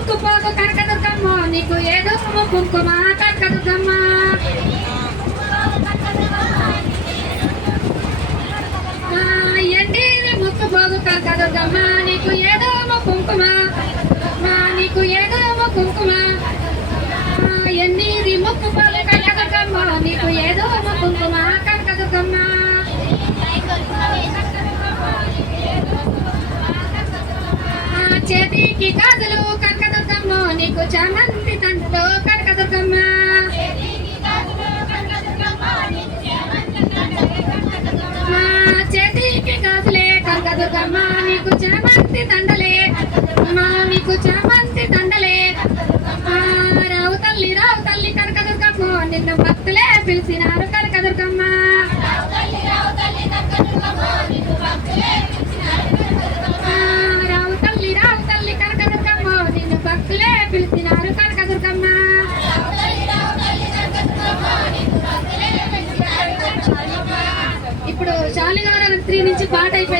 ముక్కుపోగు కనకదుర్గమ్మ నీకు ఏదో కుంకుమ కనకదుర్గమ్మ ఎండివి ముక్కుపోగు కనకదుర్గమ్మ నీకు ఏదో కుంకుమ నీకు ఏదో కుంకుమ ఎన్నిది ముక్కుపోగు కనకదుర్గమ్మ నీకు ఏదో కుంకుమ కనకదుర్గమ్మ చేతికి గాజులు కనకదుర్గమ్మ నీకు చామంతి తండ్రితో కనకదుర్గమ్మ చేతికి గాజులే కనకదుర్గమ్మ నీకు చామంతి తండలే నీకు చామంతి తండలే రావు తల్లి కనకదుర్గమ్మ నిన్ను భక్తులే పిలిచినారు కనకదుర్గమ్మ పిలిచినారు కనకదుర్గమ్మ. ఇప్పుడు శాలిగారు 3 నుంచి పాట అయిపోయింది.